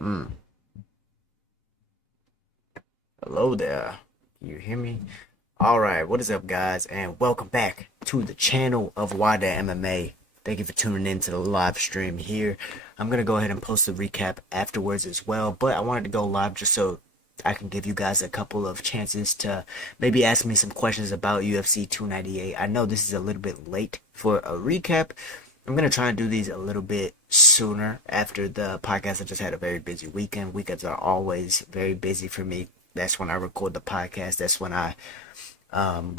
Mm. Hello there. Can you hear me? All right. What is up, guys? And welcome back to the channel of Nwadei MMA. Thank you for tuning in to the live stream here. I'm going to go ahead and post a recap afterwards as well, but I wanted to go live just so I can give you guys a couple of chances to maybe ask me some questions about UFC 298. I know this is a little bit late for a recap. I'm gonna try and do these a little bit sooner after the podcast. I just had a very busy weekend. Weekends are always very busy for me. That's when I record the podcast. That's when I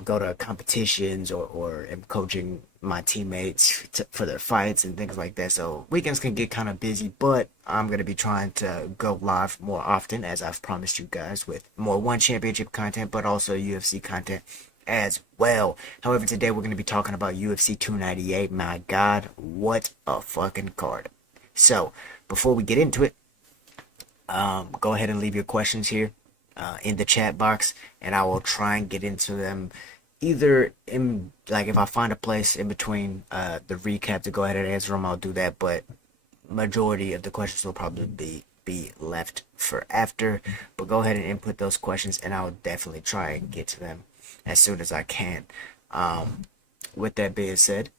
go to competitions or am coaching my teammates for their fights and things like that. So weekends can get kind of busy, but I'm going to be trying to go live more often, as I've promised you guys, with more One Championship content, but also UFC content as well. However, today we're going to be talking about UFC 298. My God, what a fucking card. So before we get into it, go ahead and leave your questions here in the chat box, and I will try and get into them either in, like, if I find a place in between the recap to go ahead and answer them, I'll do that. But majority of the questions will probably be left for after. But go ahead and input those questions, and I'll definitely try and get to them as soon as I can. With that being said,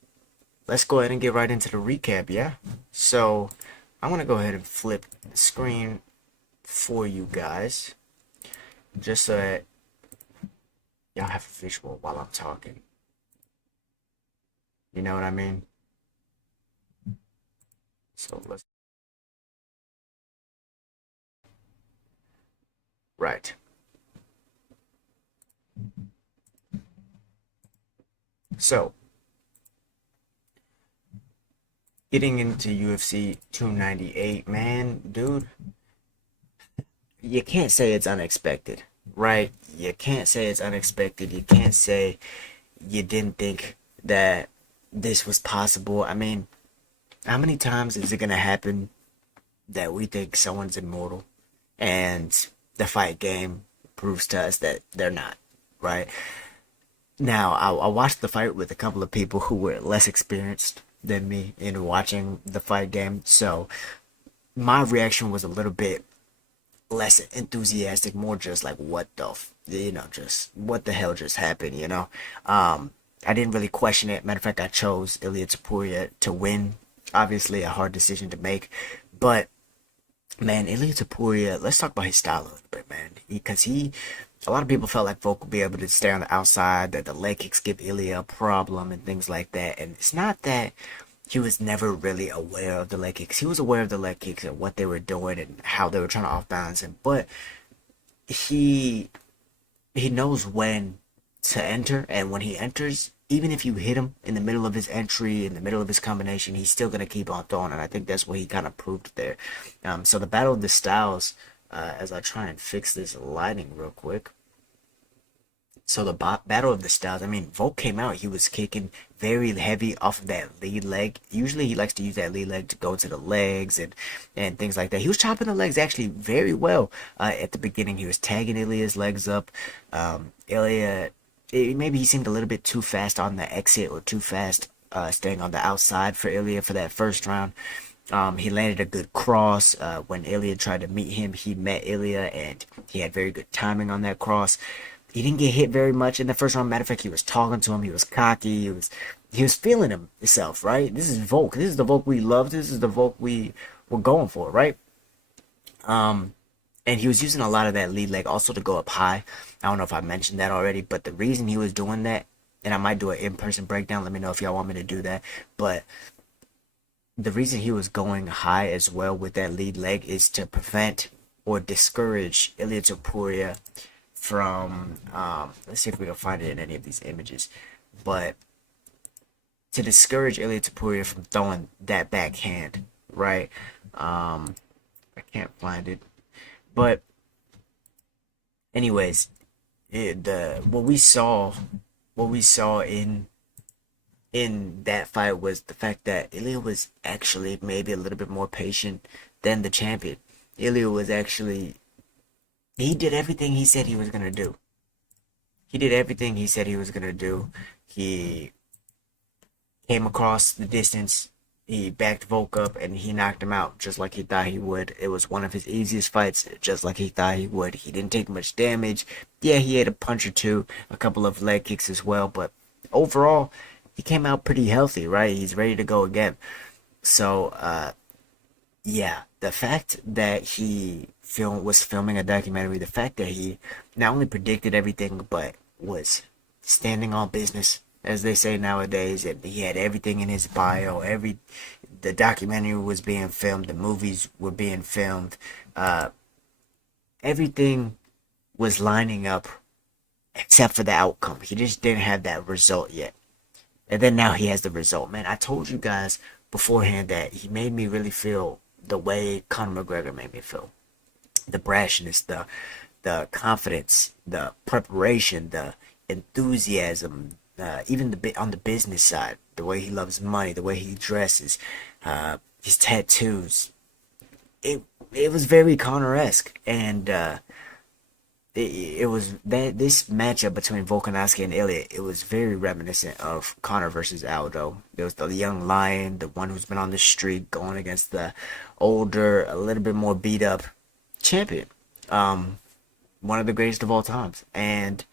let's go ahead and get right into the recap. Yeah. So I'm gonna go ahead and flip the screen for you guys, just so that y'all have a visual while I'm talking. You know what I mean? So let's. Right. So getting into UFC 298, man, dude, you can't say it's unexpected, right? You can't say it's unexpected. You can't say you didn't think that this was possible. I mean, how many times is it gonna happen that we think someone's immortal and the fight game proves to us that they're not, right? Now, I watched the fight with a couple of people who were less experienced than me in watching the fight game, so my reaction was a little bit less enthusiastic, more just like what the just what the hell just happened, you know. I didn't really question it. Matter of fact, I chose Ilia Topuria to win. Obviously, a hard decision to make, but man, Ilia Topuria, let's talk about his style a little bit, man. Because a lot of people felt like Volk would be able to stay on the outside, that the leg kicks give Ilia a problem and things like that. And it's not that he was never really aware of the leg kicks. He was aware of the leg kicks and what they were doing and how they were trying to off balance him. But he he knows when to enter, and when he enters, even if you hit him in the middle of his entry, in the middle of his combination, he's still gonna keep on throwing, and I think that's what he kind of proved there. So the battle of the styles, as I try and fix this lighting real quick. So the battle of the styles. I mean, Volk came out. He was kicking very heavy off of that lead leg. Usually, he likes to use that lead leg to go to the legs and things like that. He was chopping the legs actually very well at the beginning. He was tagging Ilia's legs up. Ilia, maybe he seemed a little bit too fast on the exit, or too fast staying on the outside for Ilia for that first round. He landed a good cross. When Ilia tried to meet him, he met Ilia, and he had very good timing on that cross. He didn't get hit very much in the first round. Matter of fact, he was talking to him. He was cocky. He was feeling himself, right? This is Volk. This is the Volk we love. This is the Volk we were going for, right? And he was using a lot of that lead leg also to go up high. I don't know if I mentioned that already, but the reason he was doing that, and I might do an in-person breakdown. Let me know if y'all want me to do that. But the reason he was going high as well with that lead leg is to prevent or discourage Ilia Topuria from let's see if we can find it in any of these images, but to discourage Ilia Topuria from throwing that backhand, right? I can't find it, but anyways, the what we saw in that fight was the fact that Ilia was actually maybe a little bit more patient than the champion. Ilia was actually, he did everything he said he was gonna do. He did everything he said he was gonna do. He came across the distance. He backed Volk up and he knocked him out just like he thought he would. It was one of his easiest fights, just like he thought he would. He didn't take much damage. Yeah, he had a punch or two, a couple of leg kicks as well, but overall, he came out pretty healthy, right? He's ready to go again. So, yeah, the fact that he was filming a documentary, the fact that he not only predicted everything but was standing on business, as they say nowadays, and he had everything in his bio. The documentary was being filmed, the movies were being filmed, uh, everything was lining up except for the outcome. He just didn't have that result yet. And then now he has the result. Man, I told you guys beforehand that he made me really feel the way Conor McGregor made me feel. The brashness, the confidence, the preparation, the enthusiasm, even the bit on the business side, the way he loves money, the way he dresses, his tattoos. It was very Conor-esque, and it was that this matchup between Volkanovski and Ilia. It was very reminiscent of Conor versus Aldo. There was the young lion, the one who's been on the streak, going against the older, a little bit more beat up champion. Um, One of the greatest of all times. And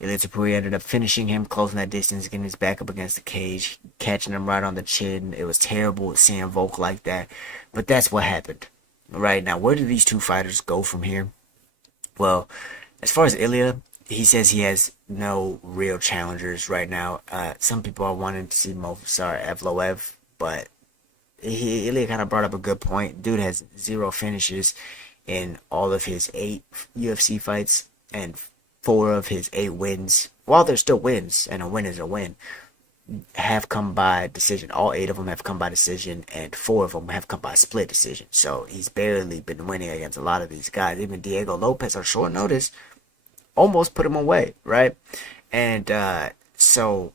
Ilia Topuria ended up finishing him, closing that distance, getting his back up against the cage, catching him right on the chin. It was terrible seeing Volk like that. But that's what happened. Right now, where do these two fighters go from here? Well, as far as Ilia, he says he has no real challengers right now. Some people are wanting to see Movsar Evloev, but Ilia kind of brought up a good point. Dude has zero finishes in all of his 8 UFC fights, and 4 of his 8 wins, while they're still wins, and a win is a win, have come by decision. All 8 of them have come by decision, and 4 of them have come by split decision. So he's barely been winning against a lot of these guys. Even Diego Lopez on short notice almost put him away, right? And so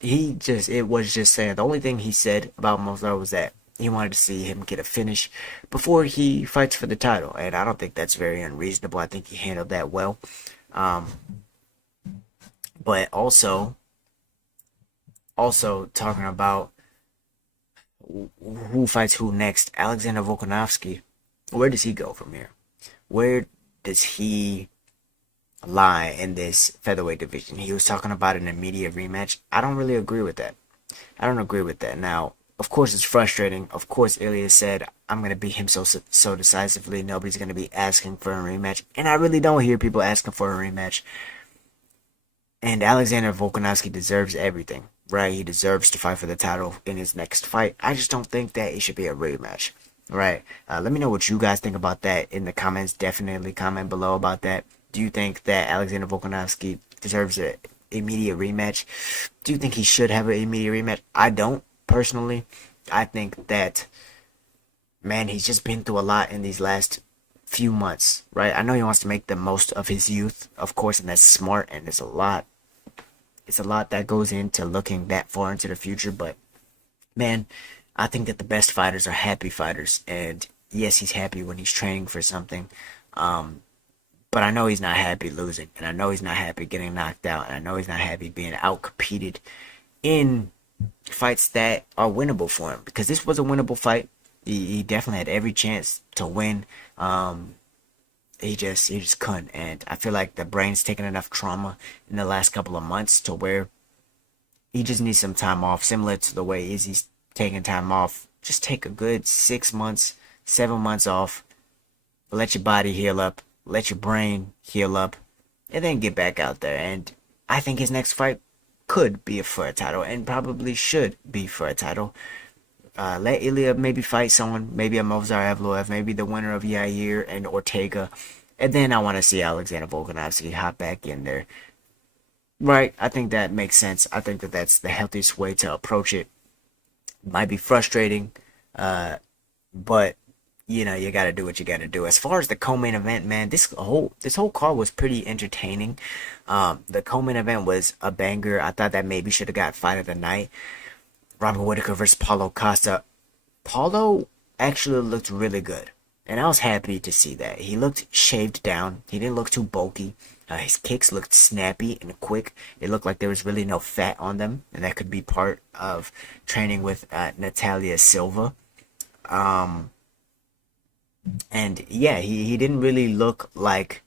it was just saying, the only thing he said about Movsar was that he wanted to see him get a finish before he fights for the title. And I don't think that's very unreasonable. I think he handled that well. Um, but also talking about who fights who next, Alexander Volkanovski, where does he go from here? Where does he lie in this featherweight division? He was talking about an immediate rematch. I don't really agree with that. I don't agree with that. Now, of course, it's frustrating. Of course, Ilia said, I'm going to beat him so decisively. Nobody's going to be asking for a rematch. And I really don't hear people asking for a rematch. And Alexander Volkanovski deserves everything, right? He deserves to fight for the title in his next fight. I just don't think that it should be a rematch, right? Let me know what you guys think about that in the comments. Definitely comment below about that. Do you think that Alexander Volkanovski deserves an immediate rematch? Do you think he should have an immediate rematch? I don't, personally. I think that, man, he's just been through a lot in these last few months, right? I know he wants to make the most of his youth, of course, and that's smart, and it's a lot. It's a lot that goes into looking that far into the future, but man, I think that the best fighters are happy fighters, and yes, he's happy when he's training for something, but I know he's not happy losing, and I know he's not happy getting knocked out, and I know he's not happy being out-competed in fights that are winnable for him, because this was a winnable fight. He definitely had every chance to win. He just couldn't, and I feel like the brain's taken enough trauma in the last couple of months to where he just needs some time off, similar to the way Izzy's taking time off. Just take a good 6 months, 7 months off, let your body heal up, let your brain heal up, and then get back out there. And I think his next fight could be for a title, and probably should be for a title. Let Ilia maybe fight someone, maybe a Movsar Evloev, maybe the winner of Yair and Ortega, and then I want to see Alexander Volkanovski hop back in there. Right? I think that makes sense. I think that that's the healthiest way to approach it. Might be frustrating, but you got to do what you got to do. As far as the co-main event, man, this whole card was pretty entertaining. The co-main event was a banger. I thought that maybe should have got fight of the night. Robert Whittaker versus Paulo Costa. Paulo actually looked really good. And I was happy to see that. He looked shaved down. He didn't look too bulky. His kicks looked snappy and quick. It looked like there was really no fat on them, and that could be part of training with Natalia Silva. Um, and yeah, he didn't really look like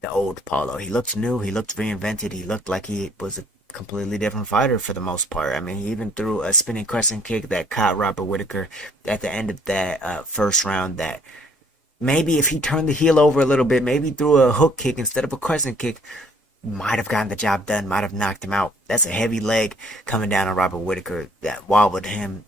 the old Paulo. He looked new. He looked reinvented. He looked like he was a completely different fighter for the most part. I mean, he even threw a spinning crescent kick that caught Robert Whitaker at the end of that first round. That maybe if he turned the heel over a little bit, maybe threw a hook kick instead of a crescent kick, might have gotten the job done, might have knocked him out. That's a heavy leg coming down on Robert Whitaker that wobbled him.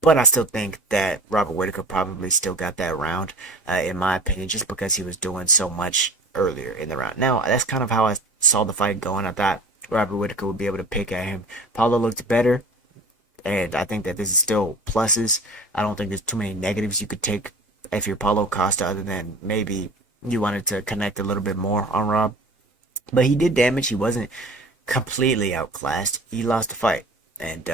But I still think that Robert Whitaker probably still got that round, in my opinion, just because he was doing so much earlier in the round. Now, that's kind of how I saw the fight going. I thought Robert Whitaker would be able to pick at him. Paulo looked better, and I think that this is still pluses. I don't think there's too many negatives you could take if you're Paulo Costa, other than maybe you wanted to connect a little bit more on Rob. But he did damage. He wasn't completely outclassed. He lost the fight. And,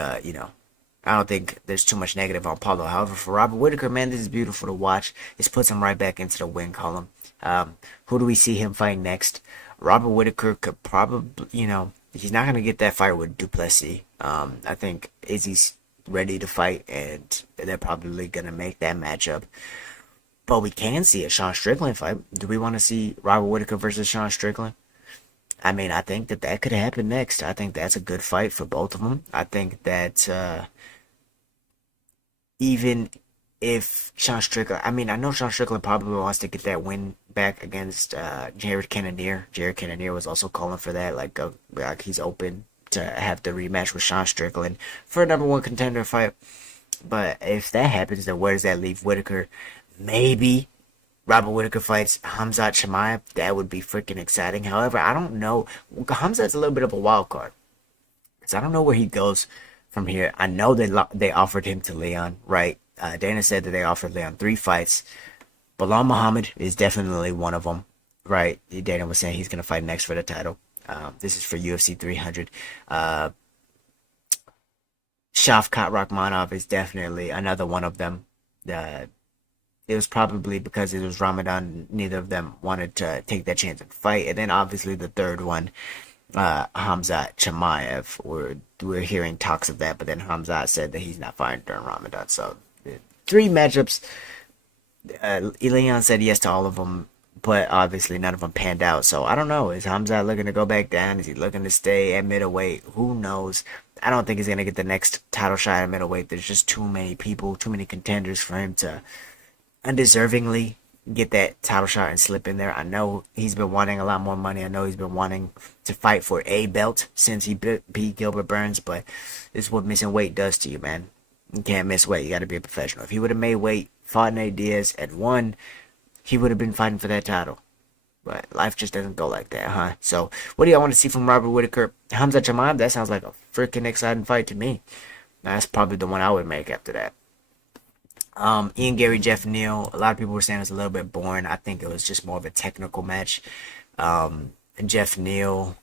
I don't think there's too much negative on Paulo. However, for Robert Whitaker, man, this is beautiful to watch. This puts him right back into the win column. Who do we see him fight next? Robert Whitaker could probably, he's not going to get that fight with Duplessis. I think Izzy's ready to fight, and they're probably going to make that matchup. But we can see a Sean Strickland fight. Do we want to see Robert Whitaker versus Sean Strickland? I mean, I think that could happen next. I think that's a good fight for both of them. I think that even if Sean Strickland, I mean, I know Sean Strickland probably wants to get that win back against Jared Cannonier. Jared Cannonier was also calling for that, like he's open to have the rematch with Sean Strickland for a number one contender fight. But if that happens, then where does that leave Whitaker? Maybe Robert Whitaker fights Khamzat Chimaev. That would be freaking exciting. However, I don't know. Khamzat's a little bit of a wild card, because I don't know where he goes from here. I know they offered him to Leon, right? Dana said that they offered Leon 3 fights. Bilal Muhammad is definitely one of them, right? Dana was saying he's going to fight next for the title. This is for UFC 300. Shavkat Rakhmonov is definitely another one of them. It was probably because it was Ramadan, neither of them wanted to take that chance and fight. And then obviously the third one, Khamzat Chimaev, we're hearing talks of that, but then Khamzat said that he's not fighting during Ramadan. So 3 matchups. Leon said yes to all of them, but obviously none of them panned out. So I don't know. Is Khamzat looking to go back down? Is he looking to stay at middleweight? Who knows? I don't think he's going to get the next title shot at middleweight. There's just too many people, too many contenders for him to undeservingly get that title shot and slip in there. I know he's been wanting a lot more money. I know he's been wanting to fight for a belt since he beat Gilbert Burns, but this is what missing weight does to you, man. You can't miss weight. You got to be a professional. If he would have made weight, fought Nate Diaz, and won, he would have been fighting for that title. But life just doesn't go like that, huh? So, what do y'all want to see from Robert Whitaker? Khamzat Chimaev, that sounds like a freaking exciting fight to me. That's probably the one I would make after that. Ian Gary, Jeff Neal. A lot of people were saying it was a little bit boring. I think it was just more of a technical match. Jeff Neal,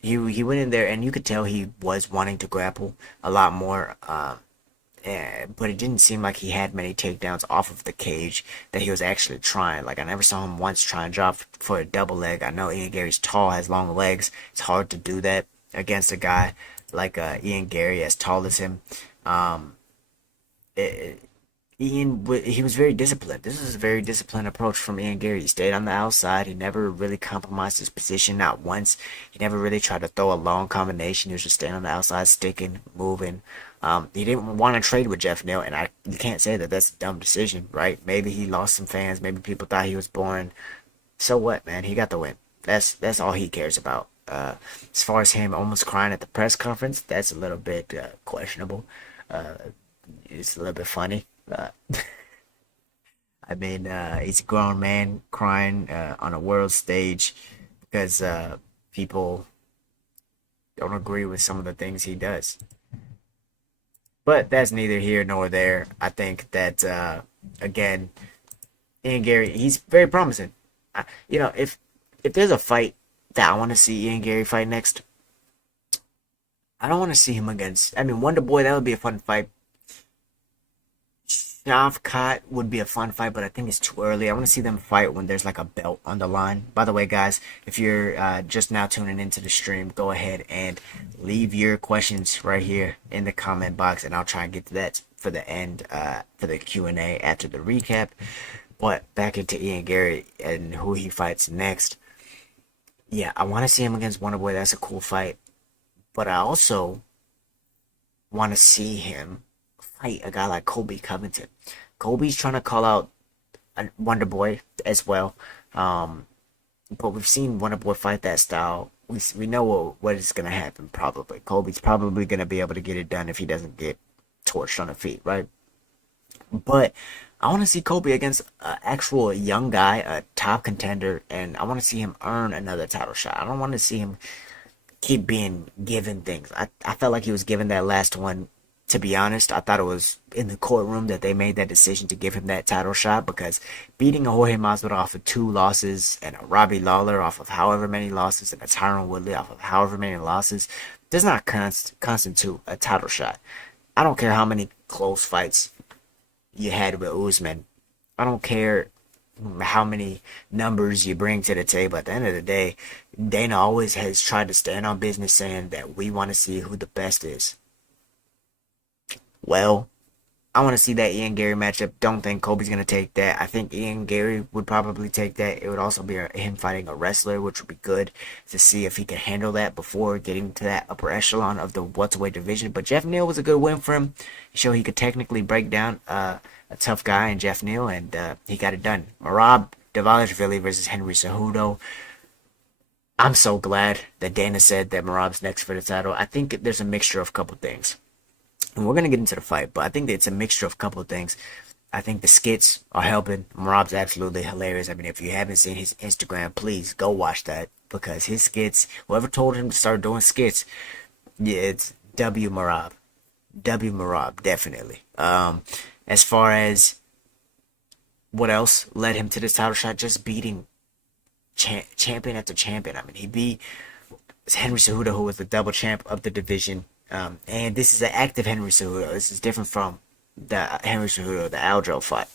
he went in there and you could tell he was wanting to grapple a lot more. But it didn't seem like he had many takedowns off of the cage that he was actually trying. Like I never saw him once try and drop for a double leg. I know Ian Gary's tall, has long legs. It's hard to do that against a guy like Ian Gary, as tall as him. Um, he was very disciplined. This is a very disciplined approach from Ian Gary. He stayed on the outside. He never really compromised his position, not once. He never really tried to throw a long combination. He was just staying on the outside, sticking, moving. He didn't want to trade with Jeff Neal, and you can't say that that's a dumb decision, right? Maybe he lost some fans. Maybe people thought he was boring. So what, man? He got the win. That's all he cares about. As far as him almost crying at the press conference, that's a little bit questionable. Uh, it's a little bit funny. I mean, he's a grown man crying on a world stage because people don't agree with some of the things he does. But that's neither here nor there. I think that again, Ian Gary, he's very promising. If there's a fight that I want to see Ian Gary fight next, I don't want to see him against. I mean, Wonder Boy, that would be a fun fight. Shavkat would be a fun fight, but I think it's too early. I want to see them fight when there's like a belt on the line. By the way, guys, if you're just now tuning into the stream, go ahead and leave your questions right here in the comment box, and I'll try and get to that for the end, for the Q&A after the recap. But back into Ian Gary and who he fights next. Yeah, I want to see him against Wonderboy. That's a cool fight. But I also want to see him fight a guy like Colby Covington. Colby's trying to call out Wonder Boy as well. Um, but we've seen Wonder Boy fight that style. We know what is going to happen probably. Colby's probably going to be able to get it done if he doesn't get torched on the feet, right? But I want to see Colby against an actual young guy, a top contender, and I want to see him earn another title shot. I don't want to see him keep being given things. I felt like he was given that last one. To be honest, I thought it was in the courtroom that they made that decision to give him that title shot because beating a Jorge Masvidal off of 2 losses and a Robbie Lawler off of however many losses and a Tyron Woodley off of however many losses does not constitute a title shot. I don't care how many close fights you had with Usman. I don't care how many numbers you bring to the table. At the end of the day, Dana always has tried to stand on business saying that we want to see who the best is. Well, I want to see that Ian Gary matchup. Don't think Kobe's going to take that. I think Ian Gary would probably take that. It would also be him fighting a wrestler, which would be good to see if he can handle that before getting to that upper echelon of the welterweight division. But Jeff Neal was a good win for him. He showed he could technically break down a tough guy in Jeff Neal, and he got it done. Merab Dvalishvili versus Henry Cejudo. I'm so glad that Dana said that Merab's next for the title. I think there's a mixture of a couple things. And we're going to get into the fight, but I think that it's a mixture of a couple of things. I think the skits are helping. Merab's absolutely hilarious. I mean, if you haven't seen his Instagram, please go watch that because his skits, whoever told him to start doing skits, yeah, it's W Merab. W Merab, definitely. As far as what else led him to this title shot, just beating champion after champion. I mean, he beat Henry Cejudo, who was the double champ of the division. And this is an active Henry Cejudo. This is different from the Henry Cejudo, the Aljo fight.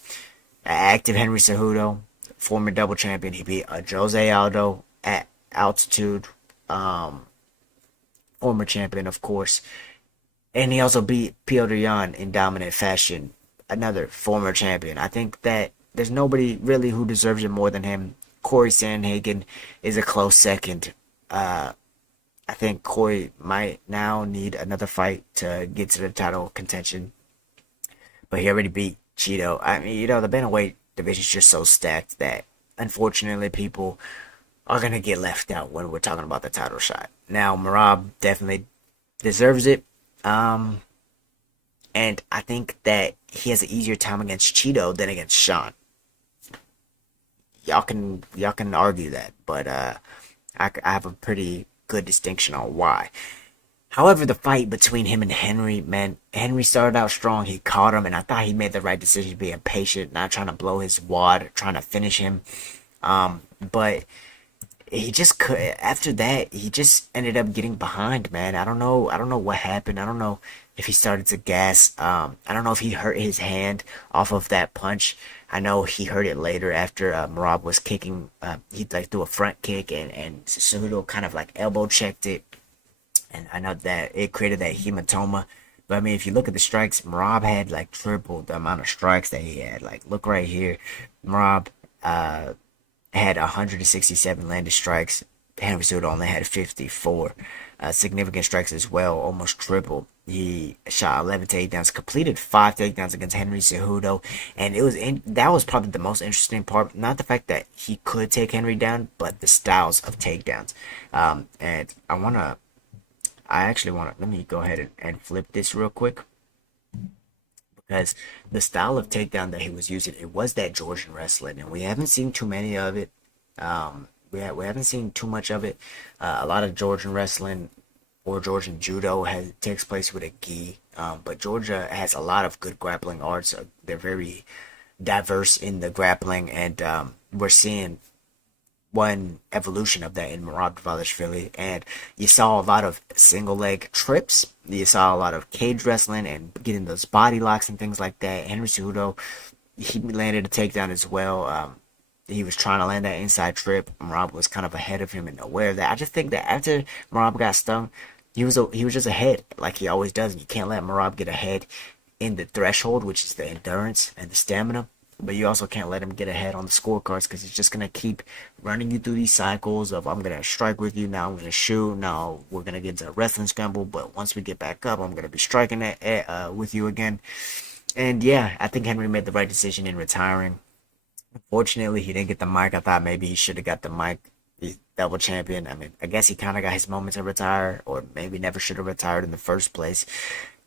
Active Henry Cejudo, former double champion. He beat Jose Aldo at altitude, former champion, of course. And he also beat Piotr Jan in dominant fashion, another former champion. I think that there's nobody really who deserves it more than him. Corey Sandhagen is a close second. I think Corey might now need another fight to get to the title contention. But he already beat Cheeto. I mean, the bantamweight division is just so stacked that unfortunately people are going to get left out when we're talking about the title shot. Now, Merab definitely deserves it. And I think that he has an easier time against Cheeto than against Sean. Y'all can argue that, but I have a pretty good distinction on why. However, the fight between him and Henry, man, Henry started out strong. He caught him, and I thought he made the right decision, being patient, not trying to blow his wad, trying to finish him. But he just could. After that, he just ended up getting behind, man. I don't know. I don't know what happened. I don't know if he started to gas. I don't know if he hurt his hand off of that punch. I know he hurt it later after Merab was kicking. He like threw a front kick and Cejudo kind of like elbow checked it, and I know that it created that hematoma. But I mean, if you look at the strikes, Merab had like triple the amount of strikes that he had. Like, look right here, Merab had 167 landed strikes. Henry Cejudo only had 54. Significant strikes as well, almost triple. He shot 11 takedowns, completed 5 takedowns against Henry Cejudo, and that was probably the most interesting part. Not the fact that he could take Henry down, but the styles of takedowns. And I actually wanna let me go ahead and flip this real quick because the style of takedown that he was using, it was that Georgian wrestling, and we haven't seen too many of it. We haven't seen too much of it. A lot of Georgian wrestling or Georgian judo takes place with a gi, but Georgia has a lot of good grappling arts. They're very diverse in the grappling, and we're seeing one evolution of that in Merab Dvalishvili, and you saw a lot of single leg trips. You saw a lot of cage wrestling and getting those body locks and things like that. Henry Cejudo, he landed a takedown as well. He was trying to land that inside trip. Merab was kind of ahead of him and aware of that. I just think that after Merab got stung, he was just ahead like he always does. You can't let Merab get ahead in the threshold, which is the endurance and the stamina. But you also can't let him get ahead on the scorecards because he's just gonna keep running you through these cycles of I'm gonna strike with you, now I'm gonna shoot, now we're gonna get into a wrestling scramble. But once we get back up, I'm gonna be striking with you again. And yeah, I think Henry made the right decision in retiring. Unfortunately, he didn't get the mic. I thought maybe he should have got the mic. He's double champion. I mean, I guess he kind of got his moment to retire, or maybe never should have retired in the first place.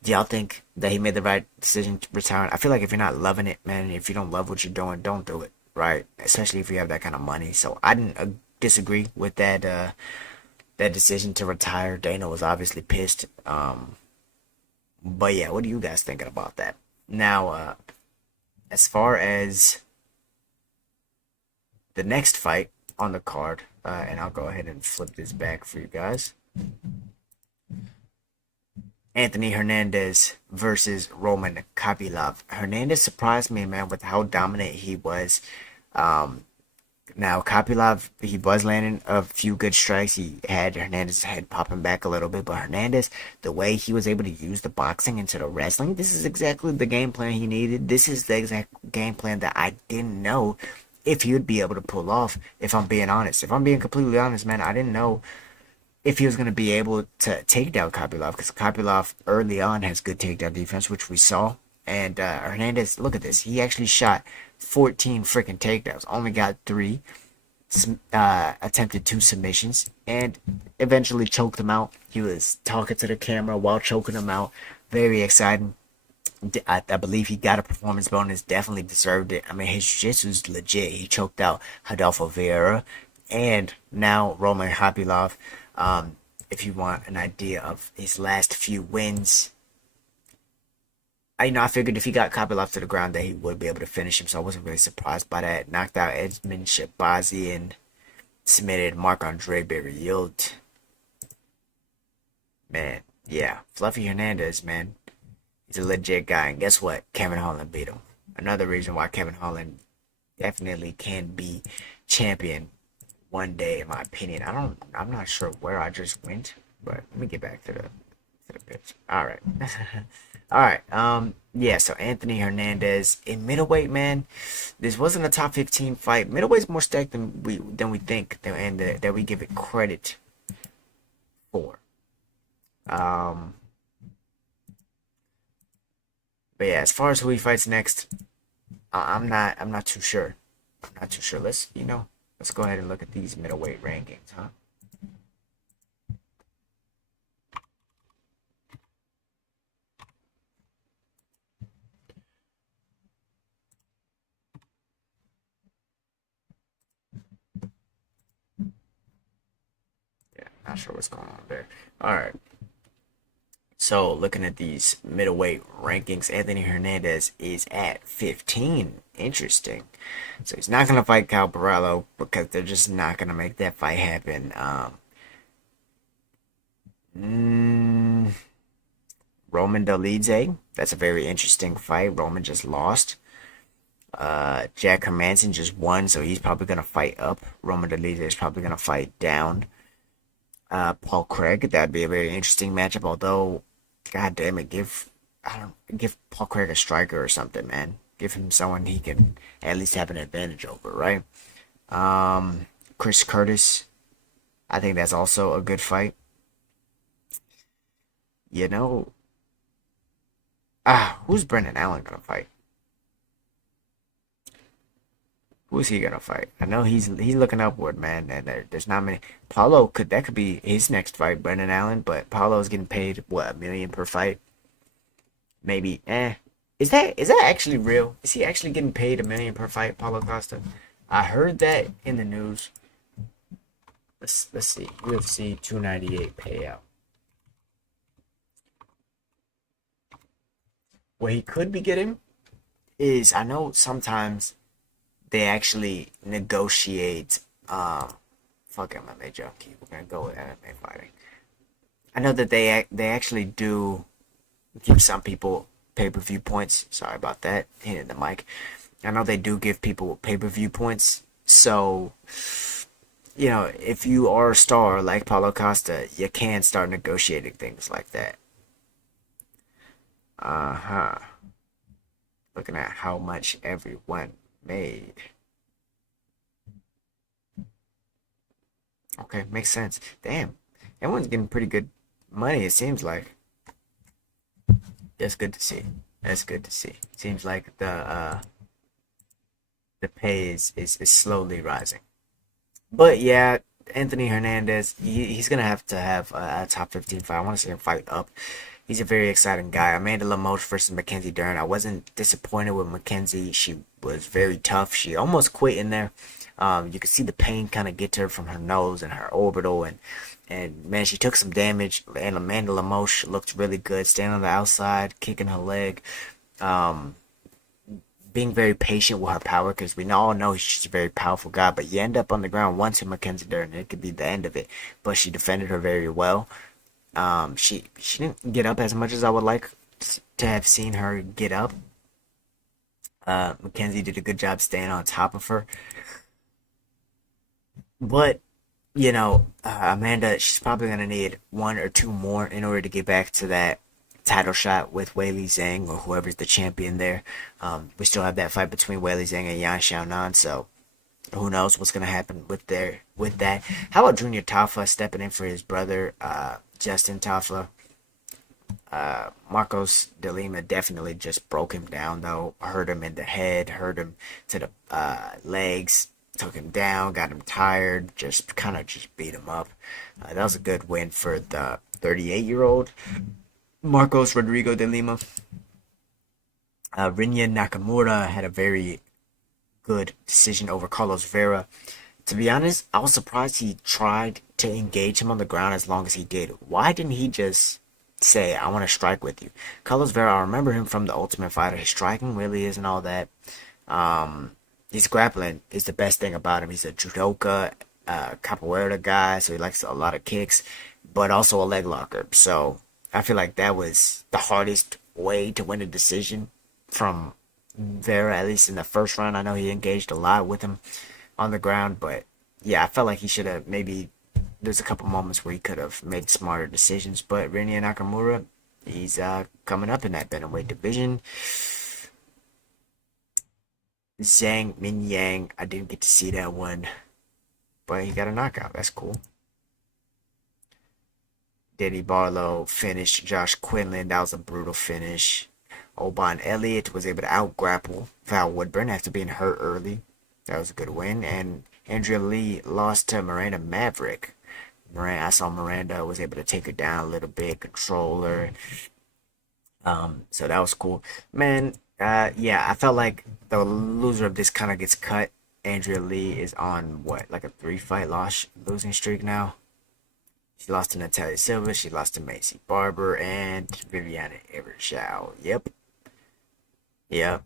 Do y'all think that he made the right decision to retire? I feel like if you're not loving it, man, if you don't love what you're doing, don't do it, right? Especially if you have that kind of money. So I didn't disagree with that decision to retire. Dana was obviously pissed. But yeah, what are you guys thinking about that? Now, as far as the next fight on the card, and I'll go ahead and flip this back for you guys. Anthony Hernandez versus Roman Kopylov. Hernandez surprised me, man, with how dominant he was. Now, Kopylov, he was landing a few good strikes. He had Hernandez's head popping back a little bit, but Hernandez, the way he was able to use the boxing into the wrestling, this is exactly the game plan he needed. This is the exact game plan that I didn't know if he would be able to pull off, if I'm being honest. If I'm being completely honest, man, I didn't know if he was going to be able to take down Kopylov, because Kopylov early on has good takedown defense, which we saw. And Hernandez, look at this. He actually shot 14 freaking takedowns, only got 3, attempted 2 submissions, and eventually choked him out. He was talking to the camera while choking him out. Very exciting. I believe he got a performance bonus, definitely deserved it. I mean, his jiu-jitsu is legit. He choked out Rodolfo Vieira and now Roman Kopylov. If you want an idea of his last few wins, I figured if he got Kopylov to the ground that he would be able to finish him, so I wasn't really surprised by that. Knocked out Edmund Shabazi and submitted Marc-Andre Barriault. Man, yeah, Fluffy Hernandez, man. He's a legit guy, and guess what? Kevin Holland beat him. Another reason why Kevin Holland definitely can be champion one day, in my opinion. I'm not sure where I just went, but let me get back to the pitch. All right. All right. Yeah, so Anthony Hernandez in middleweight, man. This wasn't a top 15 fight. Middleweight's more stacked than we think, and that we give it credit for. But yeah, as far as who he fights next, I'm not too sure. I'm not too sure. Let's go ahead and look at these middleweight rankings, huh? Yeah, not sure what's going on there. All right. So looking at these middleweight rankings, Anthony Hernandez is at 15. Interesting. So he's not gonna fight Cal Barello because they're just not gonna make that fight happen. Mm, Roman Dolidze. That's a very interesting fight. Roman just lost. Jack Hermanson just won, so he's probably gonna fight up. Roman Dolidze is probably gonna fight down. Paul Craig. That'd be a very interesting matchup. Although, god damn it, give Paul Craig a striker or something, man. Give him someone he can at least have an advantage over, right? Chris Curtis. I think that's also a good fight. You know, who's Brendan Allen gonna fight? Who's he gonna fight? I know he's looking upward, man, and there's not many. Paulo could be his next fight, Brendan Allen, but Paulo's getting paid what, $1 million per fight? Maybe. Is that actually real? Is he actually getting paid $1 million per fight, Paulo Costa? I heard that in the news. Let's see, UFC 298 payout. What he could be getting is, I know sometimes they actually negotiate fuck MMA junkie. We're gonna go with MMA fighting. I know that they actually do give some people pay-per-view points. Sorry about that, hitting the mic. I know they do give people pay-per-view points. So, if you are a star like Paulo Costa, you can start negotiating things like that. Uh-huh. Looking at how much everyone made. Okay, makes sense. Damn. Everyone's getting pretty good money, it seems like. That's good to see. That's good to see. Seems like the pay is slowly rising. But yeah, Anthony Hernandez, he's gonna have to have a top 15 fight. I want to see him fight up. He's a very exciting guy. Amanda Lemos versus Mackenzie Dern. I wasn't disappointed with Mackenzie. She was very tough. She almost quit in there. You could see the pain kind of get to her from her nose and her orbital, and man, she took some damage. And Amanda Lemos looked really good, standing on the outside, kicking her leg. Um, Being very patient with her power because we all know she's a very powerful guy, but you end up on the ground once with Mackenzie Dern, it could be the end of it. But she defended her very well. She didn't get up as much as I would like to have seen her get up. Mackenzie did a good job staying on top of her, but Amanda, she's probably gonna need one or two more in order to get back to that title shot with Weili Zhang or whoever's the champion there. We still have that fight between Weili Zhang and Yan Xiaonan, so who knows what's gonna happen with that. How about Junior Tafa stepping in for his brother, Justin Tafa? Marcos de Lima definitely just broke him down though, hurt him in the head, hurt him to the legs, took him down, got him tired, just kind of just beat him up. That was a good win for the 38-year-old Marcos Rodrigo de Lima. Rinya Nakamura had a very good decision over Carlos Vera. To be honest, I was surprised he tried to engage him on the ground as long as he did. Why didn't he just say, I want to strike with you? Carlos Vera, I remember him from The Ultimate Fighter. His striking really isn't all that. His grappling is the best thing about him. He's a judoka, capoeira guy, so he likes a lot of kicks, but also a leg locker. So I feel like that was the hardest way to win a decision from Vera, at least in the first round. I know he engaged a lot with him on the ground, but yeah, I felt like he should have maybe. There's a couple moments where he could have made smarter decisions, but Rinya Nakamura, he's coming up in that bantamweight division. Zhang Min Yang, I didn't get to see that one, but he got a knockout. That's cool. Danny Barlow finished Josh Quinlan. That was a brutal finish. Oban Elliott was able to out-grapple Val Woodburn after being hurt early. That was a good win. And Andrea Lee lost to Miranda Maverick. I saw Miranda was able to take her down a little bit, control her. So that was cool. Man, yeah, I felt like the loser of this kind of gets cut. Andrea Lee is on what, like a 3-fight loss losing streak now? She lost to Natalia Silva, she lost to Macy Barber, and Viviana Evershow. Yep. Yep.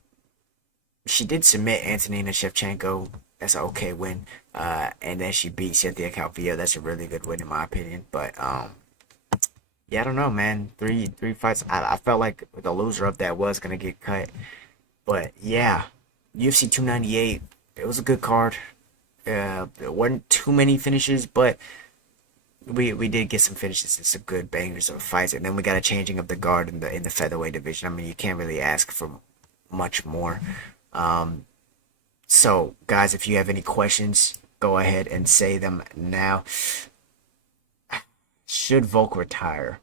She did submit Antonina Shevchenko. That's an okay win. And then she beat Cynthia Calvillo. That's a really good win in my opinion. But yeah, I don't know, man. Three fights. I felt like the loser of that was gonna get cut. But yeah, UFC 298. It was a good card. There weren't too many finishes, but we did get some finishes and some good bangers of fights. And then we got a changing of the guard in the featherweight division. I mean, you can't really ask for much more. So, guys, if you have any questions, go ahead and say them now. Should Volk retire?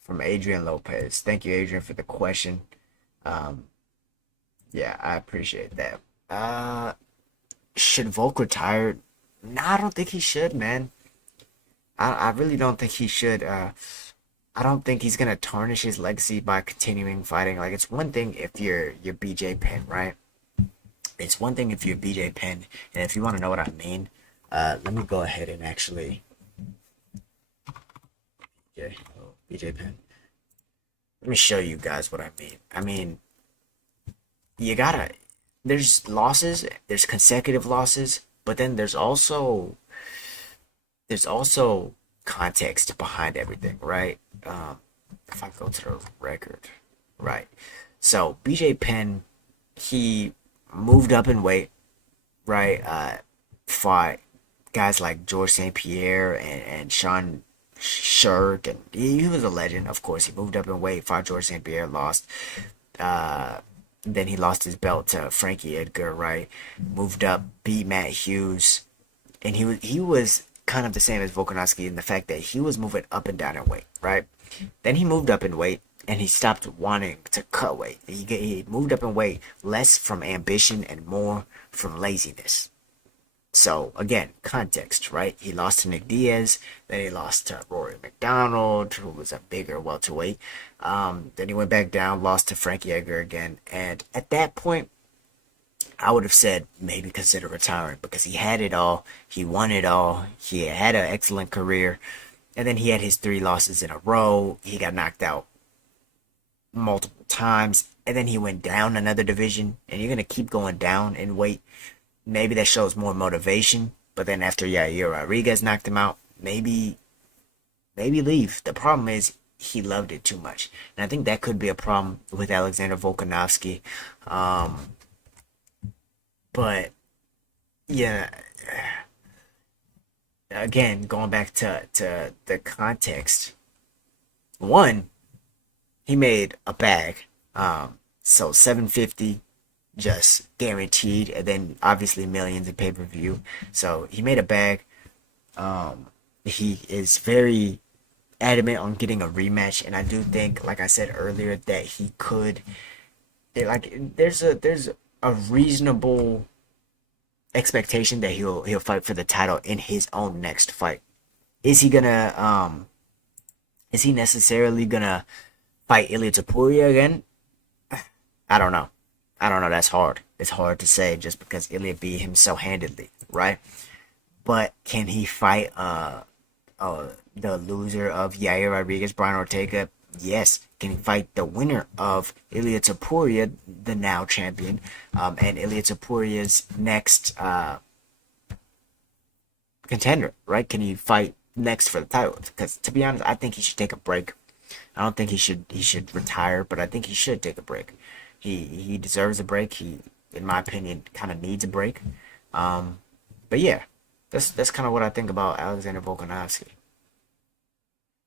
From Adrian Lopez. Thank you, Adrian, for the question. Um, yeah, I appreciate that. Should Volk retire? Nah, I don't think he should, man. I really don't think he should. I don't think he's gonna tarnish his legacy by continuing fighting. Like, it's one thing if you're BJ Penn, right? It's one thing if you're BJ Penn, and if you want to know what I mean, let me go ahead and actually, BJ Penn. Let me show you guys what I mean. I mean, you gotta. There's losses. There's consecutive losses, but then there's also there's also context behind everything, right? If I go to the record, right? So BJ Penn, he moved up in weight, right? Fought guys like George St. Pierre and Sean Shirk, and he was a legend. Of course, he moved up in weight, fought George St. Pierre, lost. Uh, then he lost his belt to Frankie Edgar, right? Moved up, beat Matt Hughes, and he was kind of the same as Volkanovski in the fact that he was moving up and down in weight, right? Then he moved up in weight and he stopped wanting to cut weight. He moved up in weight less from ambition and more from laziness. So again, context, right? He lost to Nick Diaz, then he lost to Rory McDonald, who was a bigger welterweight. Then he went back down, lost to Frankie Edgar again, and at that point, I would have said maybe consider retiring because he had it all, he won it all, he had an excellent career, and then he had his three losses in a row. He got knocked out multiple times, and then he went down another division, and you're gonna keep going down in weight. Maybe that shows more motivation. But then after Yair Rodriguez knocked him out, maybe leave. The problem is he loved it too much, and I think that could be a problem with Alexander Volkanovski. Um, but yeah, again, going back to the context, one, he made a bag. So 750 just guaranteed, and then obviously millions in pay per view. So he made a bag. Um, he is very adamant on getting a rematch, and I do think, like I said earlier, that he could. There's a reasonable expectation that he'll fight for the title in his own next fight. Is he gonna is he necessarily gonna fight Ilia Topuria again? I don't know. I don't know. That's hard. It's hard to say just because Ilya beat him so handedly, right? But can he fight the loser of Yair Rodriguez, Brian Ortega? Yes. Can he fight the winner of Ilia Topuria, the now champion, and Ilia Topuria's next contender? Right? Can he fight next for the title? Because to be honest, I think he should take a break. I don't think he should retire, but I think he should take a break. He deserves a break. He, in my opinion, kind of needs a break. Um, but yeah, that's kind of what I think about Alexander Volkanovski.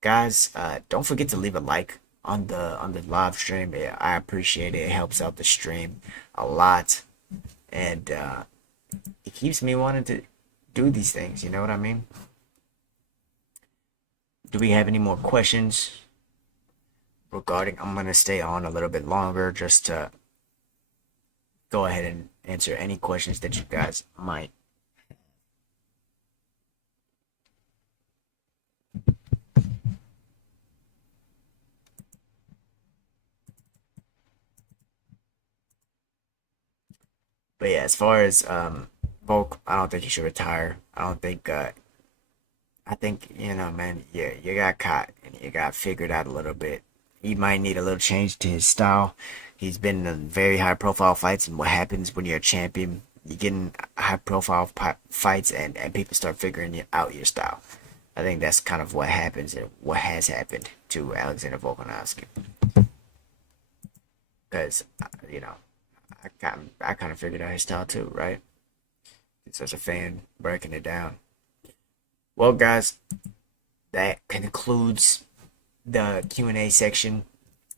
Guys, don't forget to leave a like on the live stream. Yeah, I appreciate it. It helps out the stream a lot, and it keeps me wanting to do these things. You know what I mean? Do we have any more questions regarding? I'm gonna stay on a little bit longer just to go ahead and answer any questions that you guys might. But yeah, as far as Volk, I don't think he should retire. I don't think. I think man. Yeah, you got caught and you got figured out a little bit. He might need a little change to his style. He's been in very high profile fights, and what happens when you're a champion? You get in high profile fights, and people start figuring out your style. I think that's kind of what happens and what has happened to Alexander Volkanovski. Because, I kind of figured out his style too, right? He's such a fan, breaking it down. Well, guys, that concludes the Q&A section.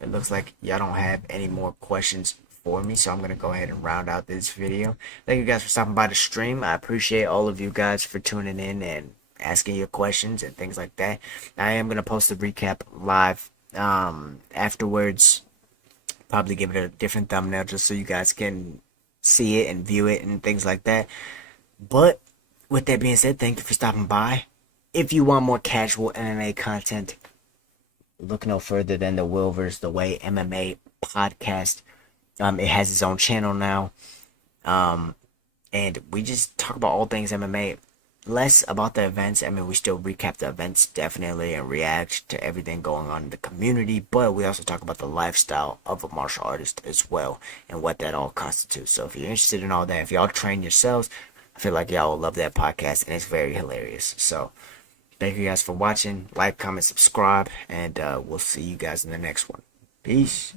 It looks like y'all don't have any more questions for me, so I'm going to go ahead and round out this video. Thank you guys for stopping by the stream. I appreciate all of you guys for tuning in and asking your questions and things like that. I am going to post the recap live afterwards. Probably give it a different thumbnail just so you guys can see it and view it and things like that. But with that being said, thank you for stopping by. If you want more casual MMA content, look no further than the Wilvers the Way MMA podcast. It has its own channel now. And we just talk about all things MMA. Less about the events. I mean, we still recap the events definitely and react to everything going on in the community, but we also talk about the lifestyle of a martial artist as well and what that all constitutes. So if you're interested in all that, if y'all train yourselves, I feel like y'all will love that podcast and it's very hilarious. So Thank you guys for watching. Like, comment, subscribe, and we'll see you guys in the next one. Peace.